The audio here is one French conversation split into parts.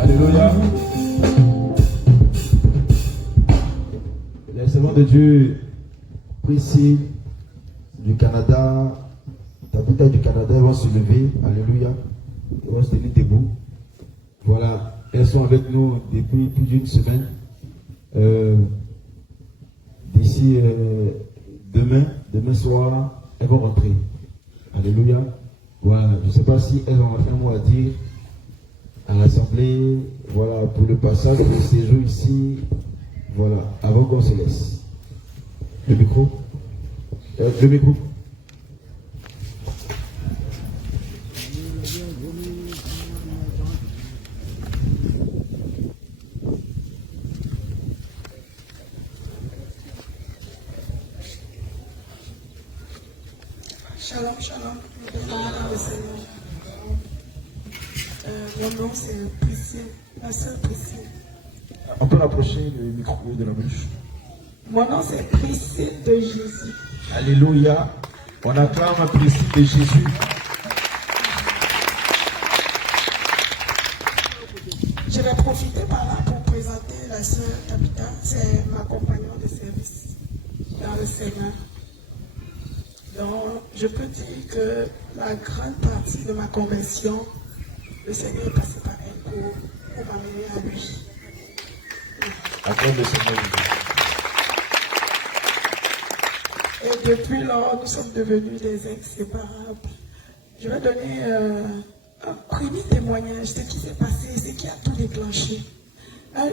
Alléluia. Les servants de Dieu, Priscille du Canada, Tabitha du Canada, elles vont se lever. Alléluia. Elles vont se tenir debout. Voilà. Elles sont avec nous depuis plus d'une semaine. D'ici demain soir, elles vont rentrer. Alléluia. Voilà. Je ne sais pas si elles ont un mot à dire à l'Assemblée. Voilà. Pour le passage, pour le séjour ici. Voilà. Avant qu'on se laisse. Le micro. Le micro. Shalom, shalom. Le Seigneur. Mon nom c'est Priscille, ma soeur Priscille. On peut rapprocher le micro de la bouche. Mon nom c'est Priscille de Jésus. Alléluia. On acclame Priscille de Jésus. Je vais profiter par là pour présenter la soeur Tabitha. C'est ma compagnon de service dans le Seigneur. Donc, je peux dire que la grande partie de ma conversion, le Seigneur est passé par elle pour m'amener à lui. Acclame le Seigneur. Et depuis lors, nous sommes devenus des inséparables. Je vais donner un premier témoignage de ce qui s'est passé, ce qui a tout déclenché.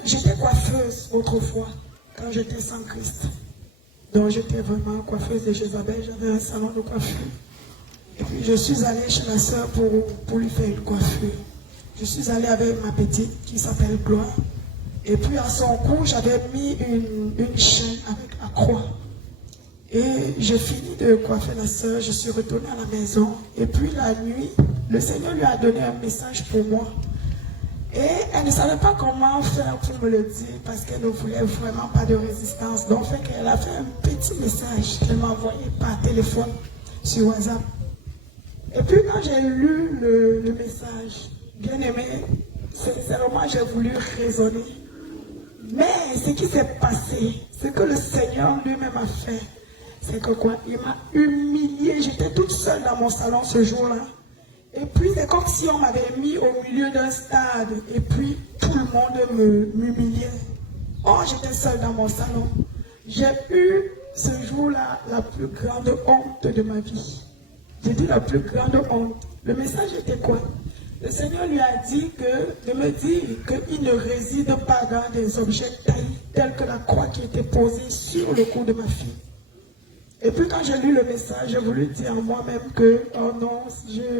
J'étais coiffeuse autrefois, quand j'étais sans Christ. Donc j'étais vraiment coiffeuse de Jézabel, j'avais un salon de coiffure. Et puis je suis allée chez ma soeur pour lui faire une coiffure. Je suis allée avec ma petite qui s'appelle Gloire. Et puis à son cou, j'avais mis une chaîne avec la croix. Et j'ai fini de coiffer la soeur, je suis retournée à la maison. Et puis la nuit, le Seigneur lui a donné un message pour moi. Et elle ne savait pas comment faire pour me le dire parce qu'elle ne voulait vraiment pas de résistance. Donc, elle a fait un petit message qu'elle m'a envoyé par téléphone sur WhatsApp. Et puis, quand j'ai lu le message, bien aimé, sincèrement, j'ai voulu raisonner. Mais ce qui s'est passé, ce que le Seigneur lui-même a fait, c'est que quoi? Il m'a humiliée. J'étais toute seule dans mon salon ce jour-là. Et puis, c'est comme si on m'avait mis au milieu d'un stade. Et puis, tout le monde m'humiliait. Oh, j'étais seule dans mon salon. J'ai eu, ce jour-là, la plus grande honte de ma vie. J'ai dit la plus grande honte. Le message était quoi? Le Seigneur lui a dit de me dire qu'il ne réside pas dans des objets taillés, tels que la croix qui était posée sur le cou de ma fille. Et puis quand j'ai lu le message, j'ai voulu dire en moi-même que, oh non,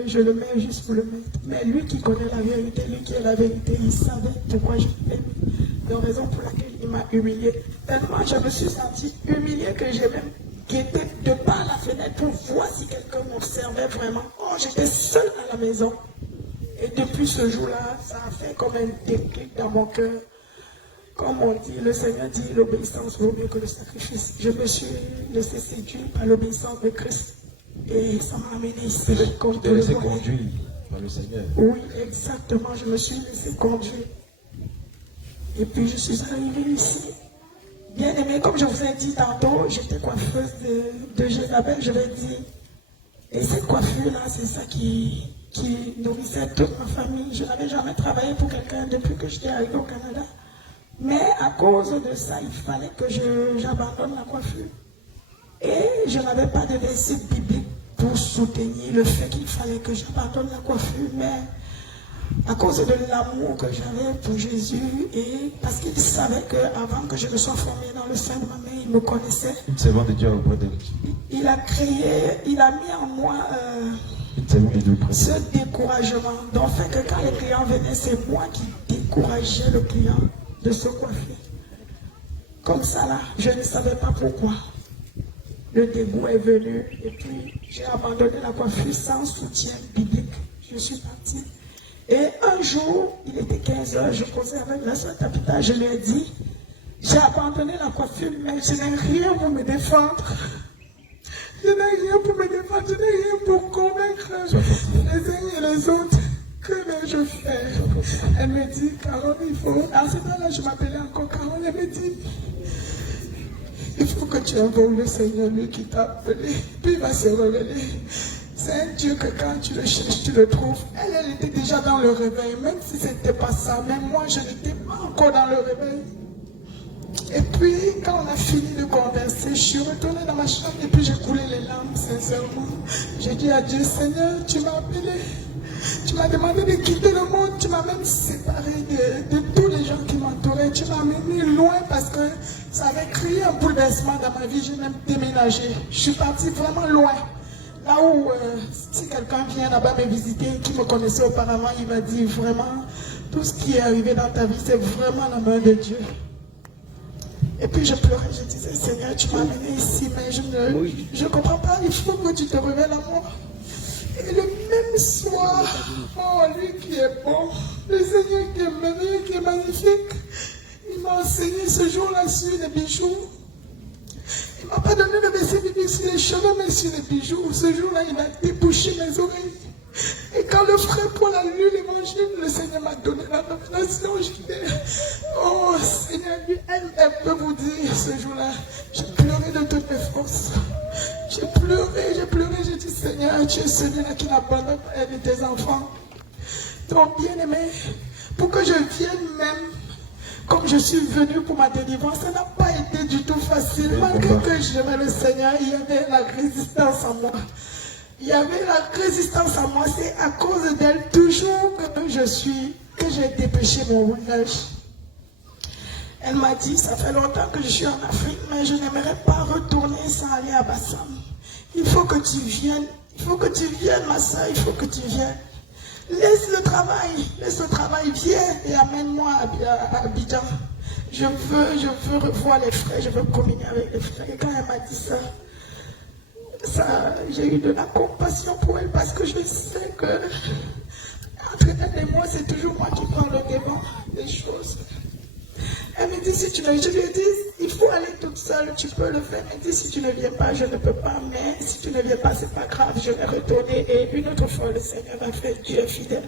je le mets juste pour le mettre. Mais lui qui connaît la vérité, lui qui est la vérité, il savait pourquoi je l'ai mis. La raison pour laquelle il m'a humilié. Tellement je me suis sentie humiliée que j'ai même guetté de par la fenêtre pour voir si quelqu'un m'observait vraiment. Oh, j'étais seule à la maison. Et depuis ce jour-là, ça a fait comme un déclic dans mon cœur. Comme on dit, le Seigneur dit, l'obéissance vaut mieux que le sacrifice. Je me suis laissé séduire par l'obéissance de Christ. Et ça m'a amené ici. Tu t'es laissé conduire par le Seigneur. Oui, exactement. Je me suis laissé conduire. Et puis je suis arrivée ici. Bien aimé, comme je vous ai dit tantôt, j'étais coiffeuse de Jézabel, je vais dire. Et cette coiffure-là, c'est ça qui nourrissait toute ma famille. Je n'avais jamais travaillé pour quelqu'un depuis que j'étais arrivée au Canada. Mais à cause de ça, il fallait que j'abandonne la coiffure. Et je n'avais pas de verset biblique pour soutenir le fait qu'il fallait que j'abandonne la coiffure. Mais à cause de l'amour que j'avais pour Jésus, et parce qu'il savait qu'avant que je me sois formée dans le sein de ma mère, il me connaissait. Une servante de Dieu auprès de Il a mis en moi ce découragement. Donc, fait que quand les clients venaient, c'est moi qui décourageais le client de se coiffer. Comme ça là, je ne savais pas pourquoi. Le dégoût est venu et puis j'ai abandonné la coiffure sans soutien biblique. Je suis partie. Et un jour, il était 15 heures, je causais avec la soeur Tabitha, je lui ai dit, j'ai abandonné la coiffure, mais je n'ai rien pour me défendre. Je n'ai rien pour me défendre, je n'ai rien pour convaincre les uns et les autres Que vais-je faire? Elle me dit, Carole, il faut... À ce moment-là, je m'appelais encore Carole. Elle me dit, il faut que tu invoques le Seigneur, lui qui t'a appelé. Puis il va se révéler. C'est un Dieu que quand tu le cherches, tu le trouves. Elle était déjà dans le réveil. Même si ce n'était pas ça. Même moi, je n'étais pas encore dans le réveil. Et puis, quand on a fini de converser, je suis retournée dans ma chambre et puis j'ai coulé les larmes, sincèrement. J'ai dit à Dieu, Seigneur, tu m'as appelé. Tu m'as demandé de quitter le monde. Tu m'as même séparé de tous les gens qui m'entouraient. Tu m'as amené loin parce que ça avait créé un bouleversement dans ma vie. J'ai même déménagé. Je suis partie vraiment loin. Là où, si quelqu'un vient là-bas me visiter, qui me connaissait auparavant, il va dire vraiment, tout ce qui est arrivé dans ta vie, c'est vraiment la main de Dieu. Et puis je pleurais, je disais, Seigneur, tu m'as amené ici, mais je ne comprends pas, il faut que tu te révèles à moi. Et le même soir, oh, lui qui est bon, le Seigneur qui est merveilleux, qui est magnifique, il m'a enseigné ce jour-là sur les bijoux. Il ne m'a pas donné le verset biblique sur les cheveux, mais sur les bijoux. Ce jour-là, il a débouché mes oreilles. Et quand le frère Paul a lu l'évangile, le Seigneur m'a donné la révélation. Je disais, oh Seigneur, elle peut vous dire ce jour-là, j'ai pleuré de toutes mes forces. J'ai pleuré, j'ai dit, Seigneur, tu es celui-là qui n'abandonne pas un de tes enfants. Donc, bien-aimé, pour que je vienne même, comme je suis venu pour ma délivrance, ça n'a pas été du tout facile. Malgré que j'aimais le Seigneur, il y avait la résistance en moi. Il y avait la résistance en moi. C'est à cause d'elle toujours que j'ai dépêché mon voyage. Elle m'a dit, ça fait longtemps que je suis en Afrique, mais je n'aimerais pas retourner sans aller à Bassam. Il faut que tu viennes, ma soeur, il faut que tu viennes. Laisse le travail, viens et amène-moi à Abidjan. Je veux revoir les frères, je veux communier avec les frères. Et quand elle m'a dit ça, j'ai eu de la compassion pour elle parce que je sais que entre elle et moi, c'est toujours moi qui prends le devant des choses. Elle me dit, je lui ai dit, il faut aller toute seule, tu peux le faire. Elle me dit, si tu ne viens pas, je ne peux pas, mais si tu ne viens pas, c'est pas grave, je vais retourner. Et une autre fois, le Seigneur m'a fait, Dieu est fidèle.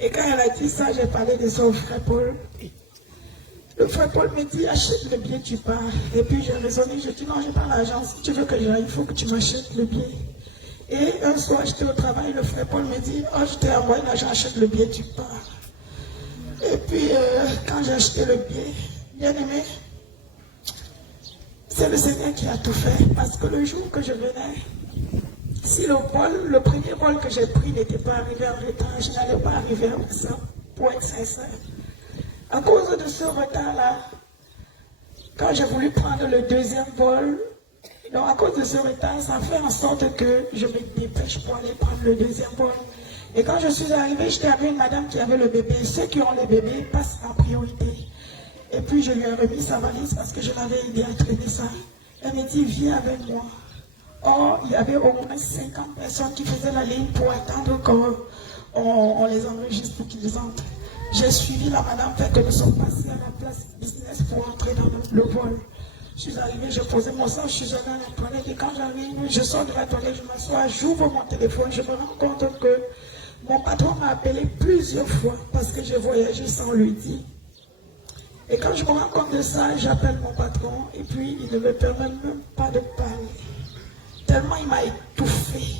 Et quand elle a dit ça, j'ai parlé de son frère Paul. Le frère Paul me dit, achète le billet, tu pars. Et puis j'ai raisonné, je dis, non, j'ai pas l'argent, si tu veux que j'aille, il faut que tu m'achètes le billet. Et un soir, j'étais au travail, le frère Paul me dit, oh, je t'ai envoyé l'argent, achète le billet, tu pars. Et puis, quand j'ai acheté le billet, bien aimé, c'est le Seigneur qui a tout fait. Parce que le jour que je venais, si le premier vol que j'ai pris n'était pas arrivé en retard, je n'allais pas arriver avec ça, pour être sincère. À cause de ce retard-là, quand j'ai voulu prendre le deuxième vol, donc à cause de ce retard, ça fait en sorte que je me dépêche pour aller prendre le deuxième vol. Et quand je suis arrivée, j'étais avec une madame qui avait le bébé. Ceux qui ont les bébés passent en priorité. Et puis je lui ai remis sa valise parce que je l'avais aidé à traîner ça. Elle me dit, viens avec moi. Or, il y avait au moins 50 personnes qui faisaient la ligne pour attendre qu'on les enregistre pour qu'ils entrent. J'ai suivi la madame, fait que nous sommes passés à la place business pour entrer dans le vol. Je suis arrivée, j'ai posé mon sang, je suis allée à la toilette et quand j'arrive, je sors de la toilette, je m'assois, j'ouvre mon téléphone, je me rends compte que mon patron m'a appelé plusieurs fois parce que j'ai voyagé sans lui dire. Et quand je me rends compte de ça, j'appelle mon patron et puis il ne me permet même pas de parler. Tellement il m'a étouffé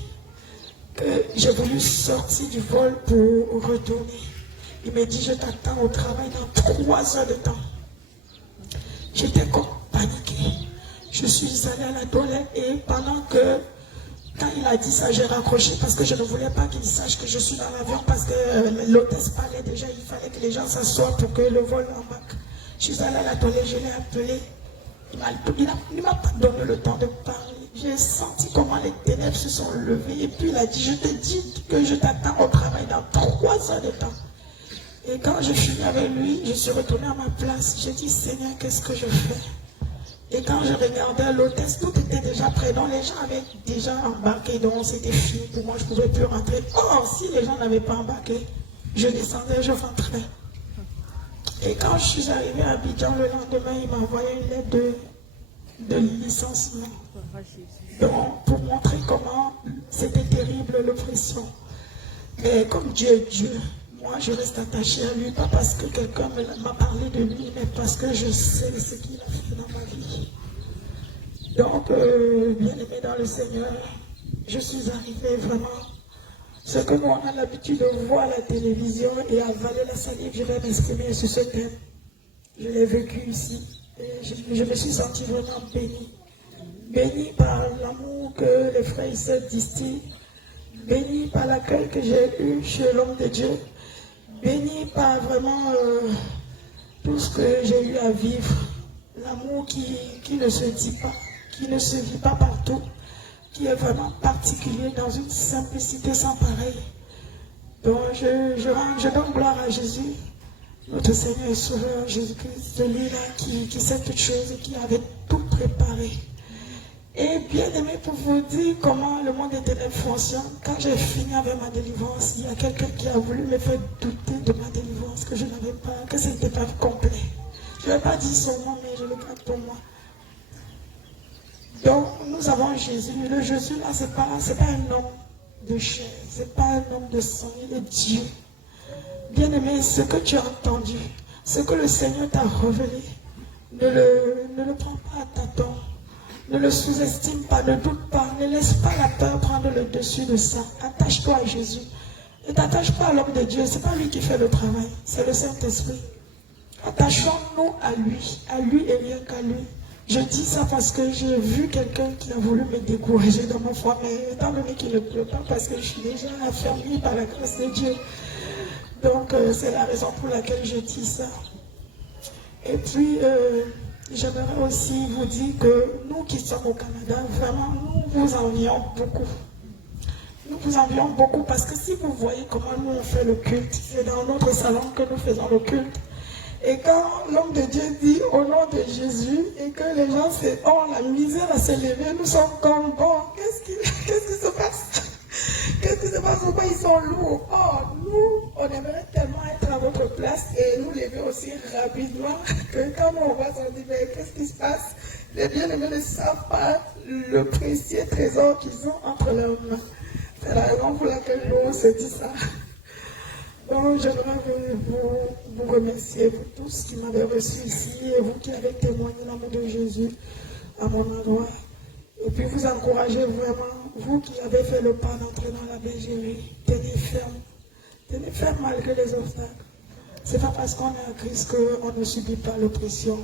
que j'ai voulu sortir du vol pour retourner. Il me dit, je t'attends au travail dans 3 heures de temps. J'étais comme paniquée. Je suis allée à la toilette et pendant que, quand il a dit ça, j'ai raccroché parce que je ne voulais pas qu'il sache que je suis dans l'avion parce que l'hôtesse parlait déjà, il fallait que les gens s'assoient pour que le vol embarque. Je suis allée à la toilette, je l'ai appelé. Il ne m'a pas donné le temps de parler. J'ai senti comment les ténèbres se sont levées et puis il a dit, je te dis que je t'attends au travail dans 3 heures de temps. Et quand je suis avec lui, je suis retournée à ma place. J'ai dit, Seigneur, qu'est-ce que je fais? Et quand je regardais l'hôtesse, tout était déjà prêt. Donc les gens avaient déjà embarqué, donc c'était fini. Pour moi, je ne pouvais plus rentrer. Or, si les gens n'avaient pas embarqué, je descendais, je rentrais. Et quand je suis arrivée à Abidjan, le lendemain, il m'a envoyé une lettre de licenciement. Donc, pour montrer comment c'était terrible l'oppression. Mais comme Dieu est Dieu, moi je reste attachée à lui, pas parce que quelqu'un m'a parlé de lui, mais parce que je sais ce qu'il a fait dans ma vie. Donc, bien aimé dans le Seigneur, je suis arrivée vraiment. Ce que nous on a l'habitude de voir à la télévision et avaler la salive, je vais m'exprimer sur ce thème. Je l'ai vécu ici et je me suis sentie vraiment bénie. Bénie par l'amour que les frères et sœurs distillent, bénie par l'accueil que j'ai eu chez l'homme de Dieu, bénie par vraiment tout ce que j'ai eu à vivre, l'amour qui ne se dit pas, qui ne se vit pas partout, qui est vraiment particulier dans une simplicité sans pareil. Donc je donne gloire à Jésus, notre Seigneur et Sauveur Jésus-Christ, celui-là qui sait toutes choses et qui avait tout préparé. Et bien aimé, pour vous dire comment le monde des ténèbres fonctionne, quand j'ai fini avec ma délivrance, il y a quelqu'un qui a voulu me faire douter de ma délivrance, que je n'avais pas, que ce n'était pas complet. Je ne vais pas dire son nom, mais je le garde pour moi. Donc, nous avons Jésus. Le Jésus, là, ce n'est pas un homme de chair, ce n'est pas un homme de sang, il est Dieu. Bien aimé, ce que tu as entendu, ce que le Seigneur t'a révélé, ne le prends pas à tâtons. Ne le sous-estime pas, ne doute pas, ne laisse pas la peur prendre le dessus de ça. Attache-toi à Jésus. Ne t'attache pas à l'homme de Dieu, ce n'est pas lui qui fait le travail, c'est le Saint-Esprit. Attachons-nous à lui et rien qu'à lui. Je dis ça parce que j'ai vu quelqu'un qui a voulu me décourager dans ma foi, mais étant donné qu'il ne peut pas, parce que je suis déjà affermie par la grâce de Dieu. Donc c'est la raison pour laquelle je dis ça. Et puis, j'aimerais aussi vous dire que nous qui sommes au Canada, vraiment, nous vous envions beaucoup. Nous vous envions beaucoup parce que si vous voyez comment nous on fait le culte, c'est dans notre salon que nous faisons le culte. Et quand l'homme de Dieu dit au nom de Jésus et que les gens ont la misère à se lever, nous sommes comme bon, qu'est-ce qui se passe? Qu'est-ce qui se passe? Pourquoi ils sont lourds? Oh, nous, on aimerait tellement être à votre place et nous lever aussi rapidement que quand on voit, on dit, mais qu'est-ce qui se passe? Les bien-aimés ne savent pas le précieux trésor qu'ils ont entre leurs mains. C'est la raison pour laquelle nous, on se dit ça. Donc, j'aimerais vous remercier, vous tous qui m'avez reçu ici et vous qui avez témoigné l'amour de Jésus à mon endroit. Et puis vous encourager vraiment, vous qui avez fait le pas d'entrer dans la bergerie, tenez ferme malgré les obstacles. Ce n'est pas parce qu'on est à Christ qu'on ne subit pas l'oppression.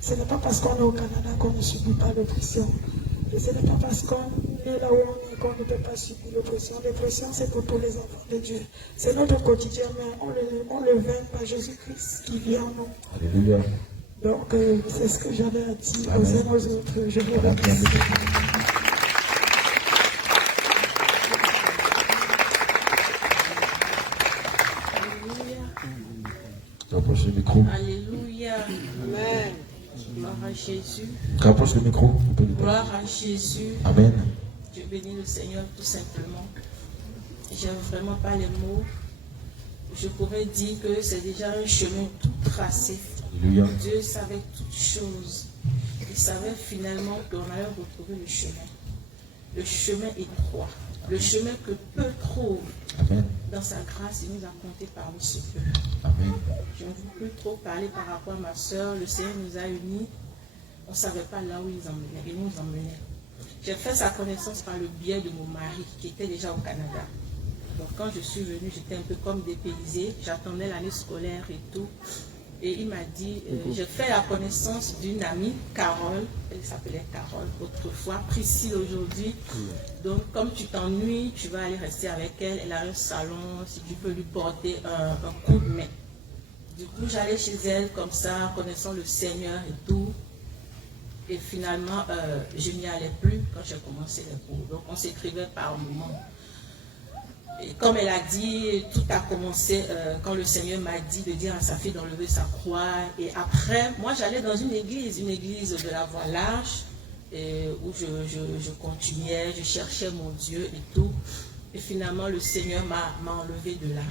Ce n'est pas parce qu'on est au Canada qu'on ne subit pas l'oppression. Et ce n'est pas parce qu'on est là où on est qu'on ne peut pas subir l'oppression. L'oppression, c'est pour tous les enfants de Dieu. C'est notre quotidien, mais on le vainc par Jésus-Christ qui vit en nous. Alléluia. Donc, c'est ce que j'avais à dire aux uns aux autres. Je vous remercie. Rapproche le micro. Alléluia. Amen. Gloire à Jésus. Rapproche le micro. Gloire à Jésus. Amen. Je bénis le Seigneur tout simplement. Je n'ai vraiment pas les mots. Je pourrais dire que c'est déjà un chemin tout tracé. Alléluia. Dieu savait toutes choses. Il savait finalement qu'on allait retrouver le chemin. Le chemin étroit. Le chemin que peu trouvent. Amen. Dans sa grâce, il nous a compté parmi ce peu. Amen. Je ne veux plus trop parler par rapport à ma soeur. Le Seigneur nous a unis. On ne savait pas là où il nous emmenait. J'ai fait sa connaissance par le biais de mon mari qui était déjà au Canada. Donc quand je suis venue, j'étais un peu comme dépaysée. J'attendais l'année scolaire et tout. Et il m'a dit, j'ai fait la connaissance d'une amie, Carole. Elle s'appelait Carole autrefois, Priscille aujourd'hui. Donc comme tu t'ennuies, tu vas aller rester avec elle. Elle a un salon, si tu peux lui porter un coup de main. Du coup, j'allais chez elle comme ça, connaissant le Seigneur et tout. Et finalement, je n'y allais plus quand j'ai commencé les cours. Donc, on s'écrivait par moments. Et comme elle a dit, tout a commencé quand le Seigneur m'a dit de dire à sa fille d'enlever sa croix. Et après, moi, j'allais dans une église de la Voie Large, où je continuais, je cherchais mon Dieu et tout. Et finalement, le Seigneur m'a enlevé de là.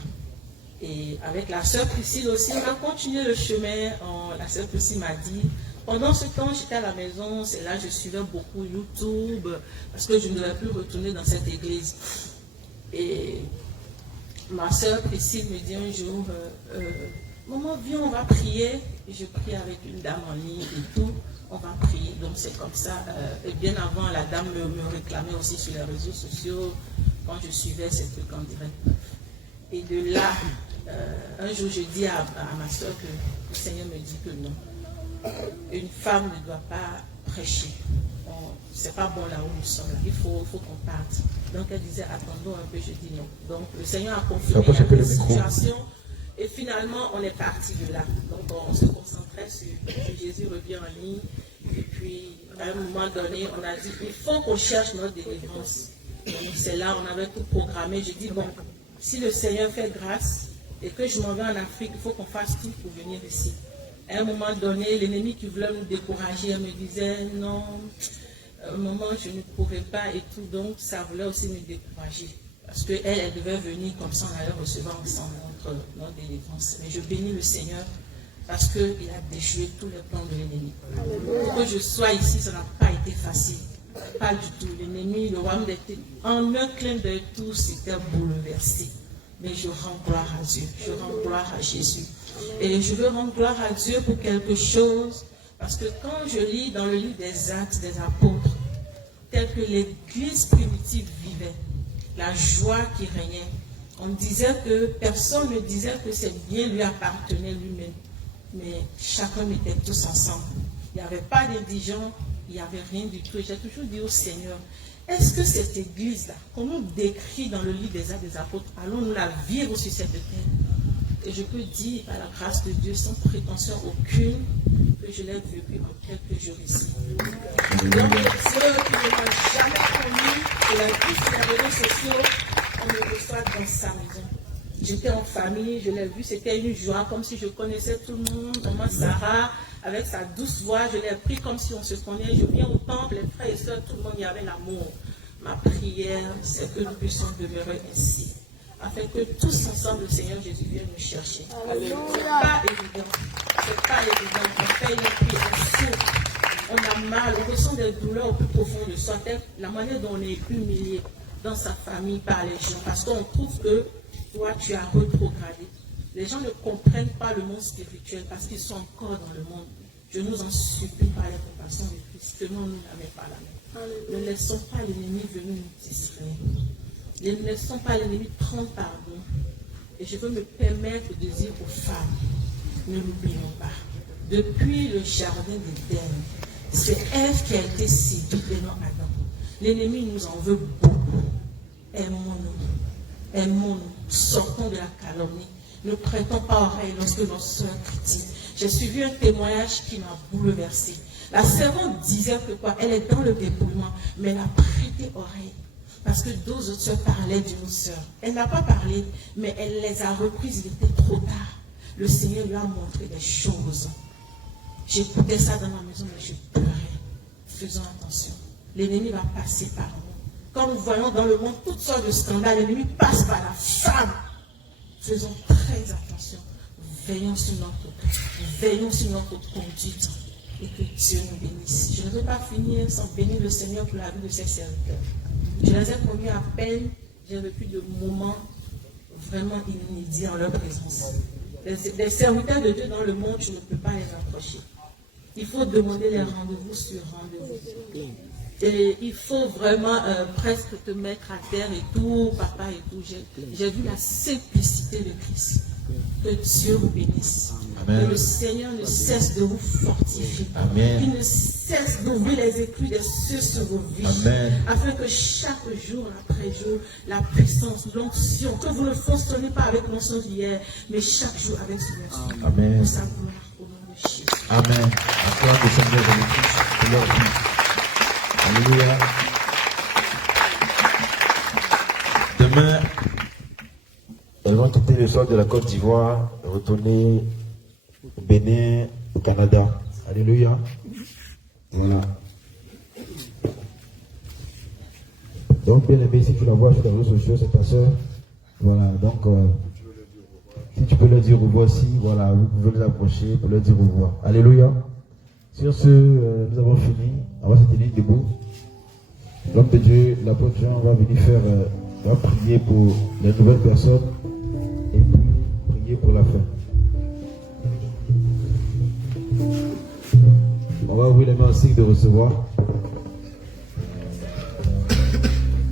Et avec la sœur Priscille aussi, on a continué le chemin. La sœur Priscille m'a dit, pendant ce temps, j'étais à la maison, c'est là que je suivais beaucoup YouTube, parce que je ne devais plus retourner dans cette église. Et Ma soeur Priscille me dit un jour, maman, viens, on va prier. Et je prie avec une dame en ligne et tout. On va prier. Donc c'est comme ça. Et bien avant, la dame me réclamait aussi sur les réseaux sociaux quand je suivais ces trucs en direct. Et de là, un jour, je dis à ma soeur que le Seigneur me dit que non. Une femme ne doit pas prêcher. C'est pas bon là où nous sommes. Il faut qu'on parte. Donc elle disait, attendons un peu, je dis non. Donc le Seigneur a confirmé la situation. Et finalement, on est parti de là. Donc on se concentrait sur Jésus revient en ligne. Et puis, à un moment donné, on a dit, il faut qu'on cherche notre délivrance. Donc c'est là, on avait tout programmé. Je dis, bon, si le Seigneur fait grâce et que je m'en vais en Afrique, il faut qu'on fasse tout pour venir ici. À un moment donné, l'ennemi qui voulait nous décourager, elle me disait, non, maman, je ne pourrais pas et tout. Donc, ça voulait aussi me décourager. Parce qu'elle devait venir comme ça, on allait recevoir ensemble notre délivrance. Mais je bénis le Seigneur parce qu'il a déjoué tous les plans de l'ennemi. Pour que je sois ici, ça n'a pas été facile. Pas du tout. L'ennemi, le roi était en un clin d'œil, tout s'était bouleversé. Mais je rends gloire à Dieu. Je rends gloire à Jésus. Et je veux rendre gloire à Dieu pour quelque chose. Parce que quand je lis dans le livre des Actes des Apôtres, tel que l'Église primitive vivait, la joie qui régnait, on disait que personne ne disait que ces biens lui appartenaient lui-même. Mais chacun était tous ensemble. Il n'y avait pas d'indigents, il n'y avait rien du tout. Et j'ai toujours dit au Seigneur, est-ce que cette église-là, qu'on nous décrit dans le livre des Actes des Apôtres, allons-nous la vivre sur cette terre? Et je peux dire, par la grâce de Dieu, sans prétention aucune, que je l'ai vécu en quelques jours ici. Donc, Dieu qui ne m'a jamais connu, et la vie sur les réseaux sociaux, on me reçoit dans sa maison. J'étais en famille, je l'ai vu, c'était une joie, comme si je connaissais tout le monde. Maman Sarah, avec sa douce voix, je l'ai pris comme si on se connaissait. Je viens au temple, les frères et sœurs, tout le monde, il y avait l'amour. Ma prière, c'est que nous puissions demeurer ici, afin que tous ensemble, le Seigneur Jésus vienne nous chercher. Ce n'est pas évident. C'est pas évident. On fait une prière, on souffre, on a mal, on ressent des douleurs au plus profond de soi. La manière dont on est humilié dans sa famille par les gens, parce qu'on trouve que toi, tu as rétrogradé. Les gens ne comprennent pas le monde spirituel parce qu'ils sont encore dans le monde. Je nous en supplie par la compassion de Christ, que nous n'avons pas la main. Ne laissons pas l'ennemi venir nous distraire. Ne laissons pas l'ennemi prendre pardon. Et je veux me permettre de dire aux femmes, ne l'oublions pas. Depuis le jardin d'Éden, c'est Ève qui a été séduite et non Adam. L'ennemi nous en veut beaucoup. Aimons-nous. Aimons-nous. Sortons de la calomnie. Ne prêtons pas oreille lorsque nos soeurs critiquent. J'ai suivi un témoignage qui m'a bouleversée. La servante disait que quoi, elle est dans le dépouillement, mais elle a prêté oreille. Parce que d'autres autres soeurs parlaient d'une sœur. Elle n'a pas parlé, mais elle les a reprises, il était trop tard. Le Seigneur lui a montré des choses. J'écoutais ça dans ma maison, mais je pleurais. Faisons attention. L'ennemi va passer par nous. Quand nous voyons dans le monde toutes sortes de scandales, l'ennemi passe par la femme. Faisons très attention. Veillons sur notre conduite. Et que Dieu nous bénisse. Je ne veux pas finir sans bénir le Seigneur pour la vie de ses serviteurs. Je les ai connus à peine, j'ai vécu de moments vraiment inédits en leur présence. Les serviteurs de Dieu dans le monde, je ne peux pas les approcher. Il faut demander les rendez-vous sur rendez-vous. Et il faut vraiment presque te mettre à terre et tout, papa et tout. J'ai vu la simplicité de Christ. Que Dieu vous bénisse. Amen. Que le Seigneur ne cesse de vous fortifier. Amen. Qu'il ne cesse d'ouvrir les écluses des cieux sur vos vies. Amen. Afin que chaque jour après jour, la puissance, l'onction, que vous ne fonctionnez pas avec l'onction d'hier, mais chaque jour avec son onction. Amen. Pour sa gloire, au nom de Jésus. Amen. Accorde le Seigneur de leur vie. Alléluia. Demain, elles vont quitter le sol de la Côte d'Ivoire, retourner au Bénin, au Canada. Alléluia. Voilà. Donc, bien aimé, si tu la vois sur les réseaux sociaux, c'est ta soeur. Voilà, donc, si tu peux leur dire au revoir aussi, voilà, vous pouvez les approcher pour leur dire au revoir. Alléluia. Sur ce, nous avons fini. On va se tenir debout. L'homme de Dieu, l'apôtre Jean, va venir va prier pour les nouvelles personnes. On va ouvrir les mains en signe de recevoir.